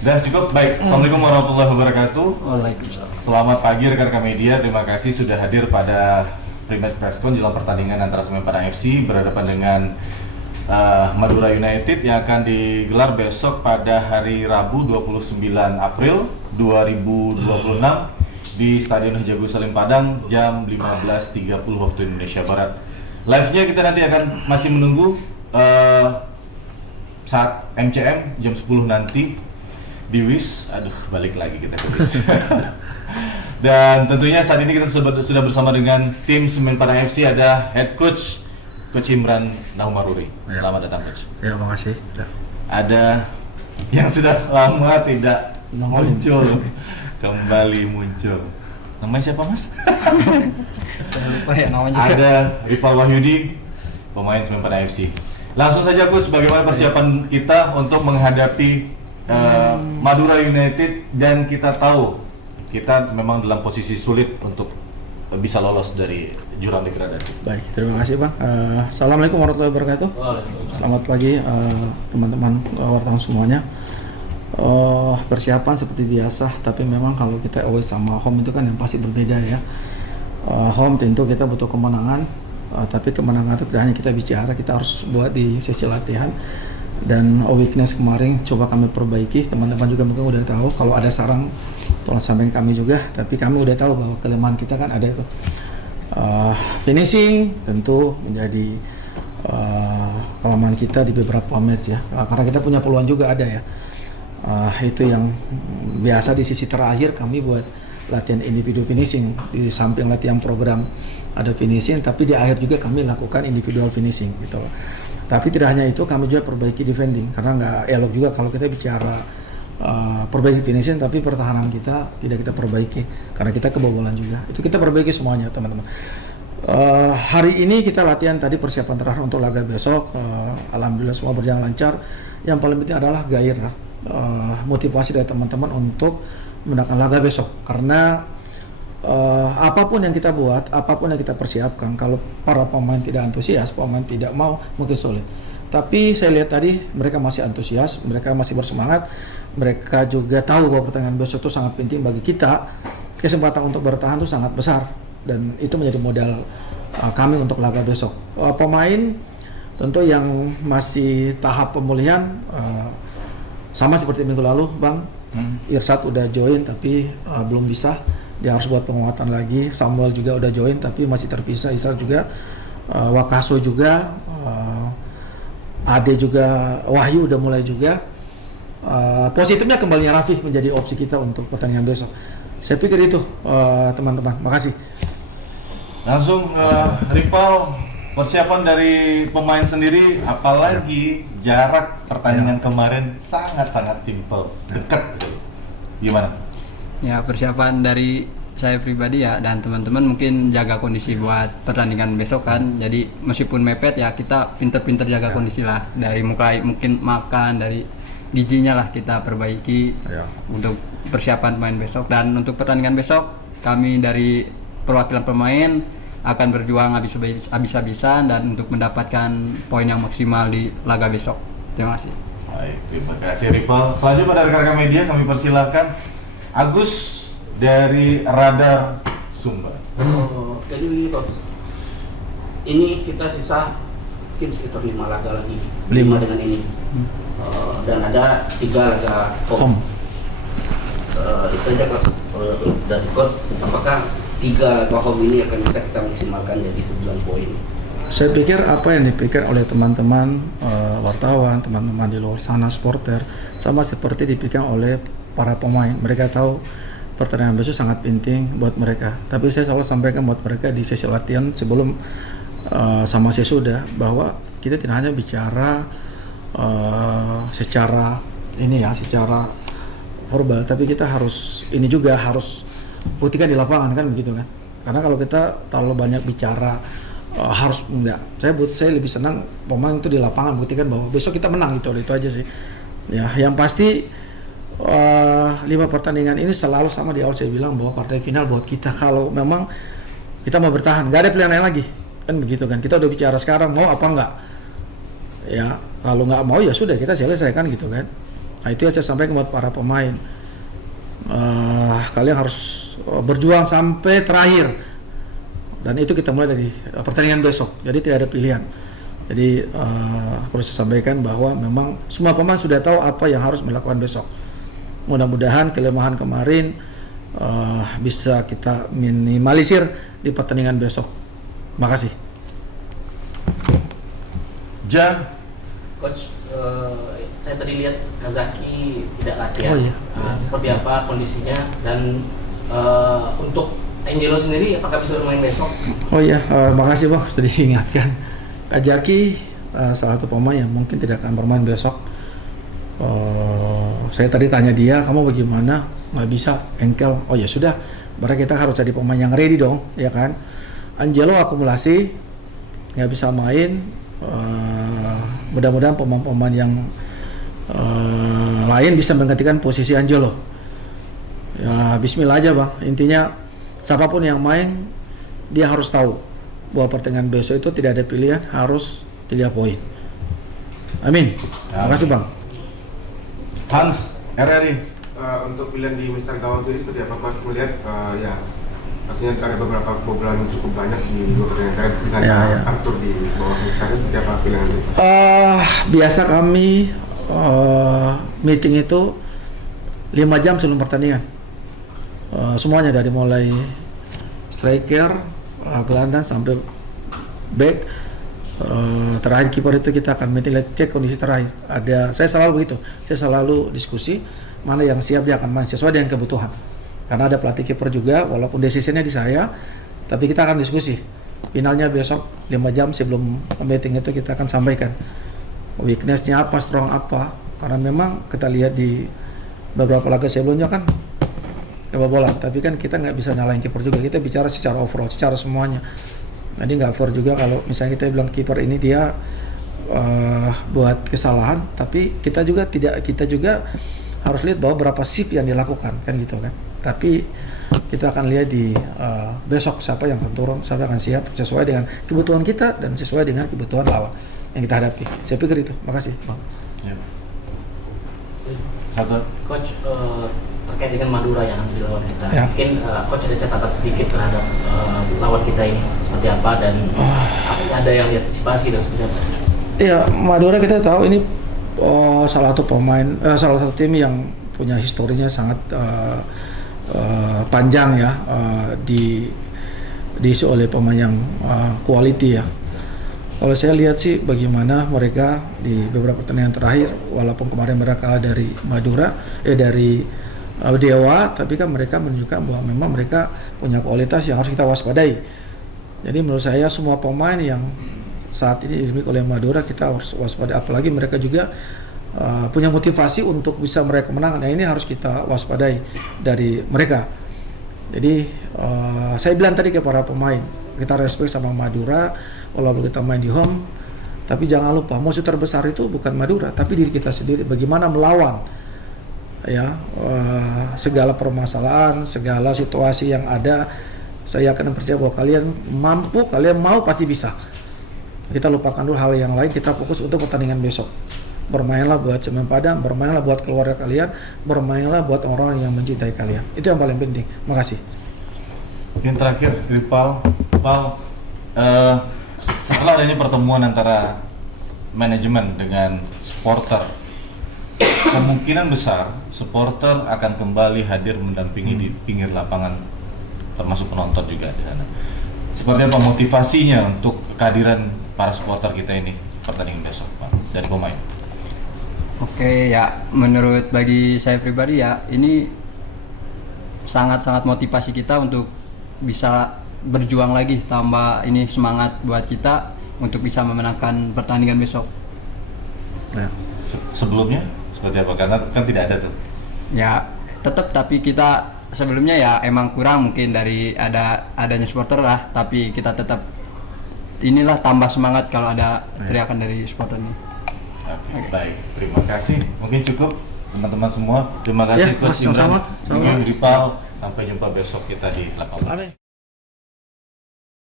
Udah cukup, baik. Assalamualaikum warahmatullahi wabarakatuh. Waalaikumsalam. Selamat pagi rekan-rekan media, terima kasih sudah hadir pada pre-match presscon jelang pertandingan antara Semen Padang FC berhadapan dengan Madura United yang akan digelar besok pada hari Rabu 29 April 2026 di Stadion Haji Agus Salim Padang jam 15.30 waktu Indonesia Barat. Live-nya kita nanti akan masih menunggu saat MCM jam 10 nanti di WIS. Aduh, balik lagi kita ke WIS. Dan tentunya saat ini kita sudah bersama dengan tim Semen Padang FC, ada head coach Imran Nahumaruri. Selamat datang, coach. Ya, makasih. Ya. Ada yang sudah lama tidak muncul, kembali muncul. Namanya siapa, Mas? Lupa ya namanya juga. Ada Ripal Wahyudi, pemain Semen Padang FC. Langsung saja, coach, bagaimana persiapan kita untuk menghadapi Madura United, dan kita tahu kita memang dalam posisi sulit untuk bisa lolos dari jurang degradasi. Baik, terima kasih Bang. Assalamualaikum warahmatullahi wabarakatuh. Selamat pagi teman-teman wartawan semuanya. Persiapan seperti biasa, tapi memang kalau kita away sama home itu kan yang pasti berbeda ya. Home tentu kita butuh kemenangan, tapi kemenangan itu tidak hanya kita bicara, kita harus buat di sesi latihan. Dan weakness kemarin coba kami perbaiki, teman-teman juga mungkin udah tahu kalau ada sarang tolong sampaikan kami juga, tapi kami udah tahu bahwa kelemahan kita kan ada itu finishing tentu menjadi kelemahan kita di beberapa match ya, karena kita punya peluang juga ada ya. Itu yang biasa di sisi terakhir kami buat latihan individu finishing, di samping latihan program ada finishing, tapi di akhir juga kami lakukan individual finishing gitu loh. Tapi tidak hanya itu, kami juga perbaiki defending, karena nggak elok juga kalau kita bicara perbaiki finishing tapi pertahanan kita tidak kita perbaiki karena kita kebobolan juga. Itu kita perbaiki semuanya, teman-teman. Hari ini kita latihan tadi persiapan terakhir untuk laga besok. Alhamdulillah semua berjalan lancar. Yang paling penting adalah gairah, motivasi dari teman-teman untuk menangkan laga besok, karena apapun yang kita buat, apapun yang kita persiapkan, kalau para pemain tidak antusias, pemain tidak mau, mungkin sulit. Tapi saya lihat tadi mereka masih antusias, mereka masih bersemangat, mereka juga tahu bahwa pertandingan besok itu sangat penting bagi kita. Kesempatan untuk bertahan itu sangat besar, dan itu menjadi modal kami untuk laga besok. Pemain tentu yang masih tahap pemulihan, sama seperti minggu lalu, Bang. Irsad udah join tapi belum bisa. Dia harus buat penguatan lagi. Samuel juga udah join tapi masih terpisah. Irsad juga, Wakaso juga, Ade juga, Wahyu udah mulai juga. Positifnya kembalinya Raffi menjadi opsi kita untuk pertandingan besok. Saya pikir itu, teman-teman. Makasih. Langsung Ripal, persiapan dari pemain sendiri, apalagi jarak pertandingan kemarin sangat-sangat simpel, dekat. Gimana? Ya, persiapan dari saya pribadi ya dan teman-teman mungkin jaga kondisi buat pertandingan besok kan. Jadi meskipun mepet ya kita pinter-pinter jaga kondisi lah, dari mulai mungkin makan, dari gizinya lah kita perbaiki untuk persiapan main besok. Dan untuk pertandingan besok kami dari perwakilan pemain akan berjuang habis-habisan dan untuk mendapatkan poin yang maksimal di laga besok. Terima kasih. Baik, terima kasih Ripal. Selanjutnya pada rekan-rekan media kami persilahkan Agus dari Radar Sumber. Jadi begini, Coach. Ini kita sisa mungkin sekitar 5 laga lagi. 5 dengan ini. Dan ada 3 laga home. Itu aja, Coach. Dan Coach, apakah 3 laga home ini akan bisa kita maksimalkan jadi 9 poin? Saya pikir apa yang dipikir oleh teman-teman wartawan, teman-teman di luar sana, supporter, sama seperti dipikirkan oleh para pemain. Mereka tahu pertandingan besok sangat penting buat mereka. Tapi saya selalu sampaikan buat mereka di sesi latihan sebelum sama sesudah, bahwa kita tidak hanya bicara secara ini ya, secara verbal, tapi kita harus ini juga harus buktikan di lapangan kan begitu kan. Karena kalau kita terlalu banyak bicara harus enggak. Saya lebih senang pemain itu di lapangan buktikan bahwa besok kita menang, itu aja sih. Ya, yang pasti 5 pertandingan ini selalu sama di awal saya bilang bahwa partai final buat kita kalau memang kita mau bertahan, nggak ada pilihan lain lagi kan begitu kan. Kita udah bicara sekarang mau apa enggak ya, kalau nggak mau ya sudah kita selesaikan gitu kan. Nah itu yang saya sampaikan buat para pemain. Kalian harus berjuang sampai terakhir. Dan itu kita mulai dari pertandingan besok. Jadi tidak ada pilihan. Jadi perlu saya sampaikan bahwa memang semua pemain sudah tahu apa yang harus melakukan besok. Mudah-mudahan kelemahan kemarin bisa kita minimalisir di pertandingan besok. Makasih. Coach, saya tadi lihat Kazaki tidak latihan. Oh, iya. Seperti apa kondisinya dan untuk Angelo sendiri apakah bisa bermain besok? Oh iya, makasih Bang sudah diingatkan. Kazaki salah satu pemain yang mungkin tidak akan bermain besok. Saya tadi tanya dia, kamu bagaimana? Nggak bisa, engkel. Oh ya sudah, berarti kita harus jadi pemain yang ready dong, ya kan? Angelo akumulasi, nggak bisa main. Mudah-mudahan pemain-pemain yang lain bisa menggantikan posisi Angelo. Ya Bismillah aja Bang. Intinya siapapun yang main, dia harus tahu bahwa pertandingan besok itu tidak ada pilihan, harus 3 poin. Amin. Terima kasih Bang. Hans, RRI. Untuk pilihan di Mister Gawang ini seperti apa Coach? Melihat ya artinya ada beberapa kebobolan yang cukup banyak di 2 pertandingan terakhir dengan Arthur di bawah Mister, seperti apa pilihan itu? Biasa kami meeting itu 5 jam sebelum pertandingan. Semuanya dari mulai striker, gelandang sampai back, terakhir kiper itu kita akan meeting, cek kondisi terakhir. Saya selalu begitu, saya selalu diskusi mana yang siap dia akan main sesuai dengan kebutuhan. Karena ada pelatih kiper juga, walaupun decisionnya di saya, tapi kita akan diskusi. Finalnya besok 5 jam sebelum meeting itu kita akan sampaikan weakness-nya apa, strong apa. Karena memang kita lihat di beberapa laga sebelumnya kan kebobolan, tapi kan kita nggak bisa nyalain kiper juga. Kita bicara secara overall, secara semuanya. Jadi nggak fair juga kalau misalnya kita bilang kiper ini dia buat kesalahan, tapi kita juga harus lihat bahwa berapa shift yang dilakukan kan gitu kan. Tapi kita akan lihat di besok siapa yang akan turun, siapa yang akan siap sesuai dengan kebutuhan kita dan sesuai dengan kebutuhan lawan yang kita hadapi. Saya pikir itu. Makasih Bang. Ya. Satu. Coach, terkait dengan Madura yang akan dilawan kita, Ya. mungkin Coach ada catatan sedikit terhadap lawan kita ini seperti apa dan ada yang diantisipasi dan seperti apa? Iya, Madura kita tahu ini salah satu tim yang punya historinya sangat panjang ya, diisi oleh pemain yang quality ya. Kalau saya lihat sih bagaimana mereka di beberapa pertandingan terakhir, walaupun kemarin mereka kalah dari Madura, dari Dewa, tapi kan mereka menunjukkan bahwa memang mereka punya kualitas yang harus kita waspadai. Jadi menurut saya semua pemain yang saat ini dimiliki oleh Madura kita harus waspada, apalagi mereka juga punya motivasi untuk bisa meraih kemenangan. Nah ini harus kita waspadai dari mereka. Jadi saya bilang tadi ke para pemain, kita respect sama Madura walaupun kita main di home, tapi jangan lupa musuh terbesar itu bukan Madura tapi diri kita sendiri. Bagaimana melawan ya segala permasalahan, segala situasi yang ada. Saya akan percaya bahwa kalian mampu, kalian mau, pasti bisa. Kita lupakan dulu hal yang lain, kita fokus untuk pertandingan besok. Bermainlah buat Semen Padang, bermainlah buat keluarga kalian, bermainlah buat orang yang mencintai kalian. Itu yang paling penting. Makasih. Yang terakhir dari Pal, setelah adanya pertemuan antara manajemen dengan supporter, kemungkinan besar supporter akan kembali hadir mendampingi di pinggir lapangan, termasuk penonton juga di sana. Seperti apa motivasinya untuk kehadiran para supporter kita ini pertandingan besok, Pak, dari pemain? Oke ya, menurut bagi saya pribadi ya, ini sangat-sangat motivasi kita untuk bisa berjuang lagi, tambah ini semangat buat kita untuk bisa memenangkan pertandingan besok. Nah. Sebelumnya seperti apa? Karena kan tidak ada tuh. Ya tetap, tapi kita sebelumnya ya emang kurang mungkin dari adanya supporter lah, tapi kita tetap inilah tambah semangat kalau ada teriakan dari supporter ini. Oke, baik, terima kasih. Mungkin cukup teman-teman semua. Terima kasih Ya, Coach sama-sama. Imran, Ripal. Sampai jumpa besok kita di lapangan.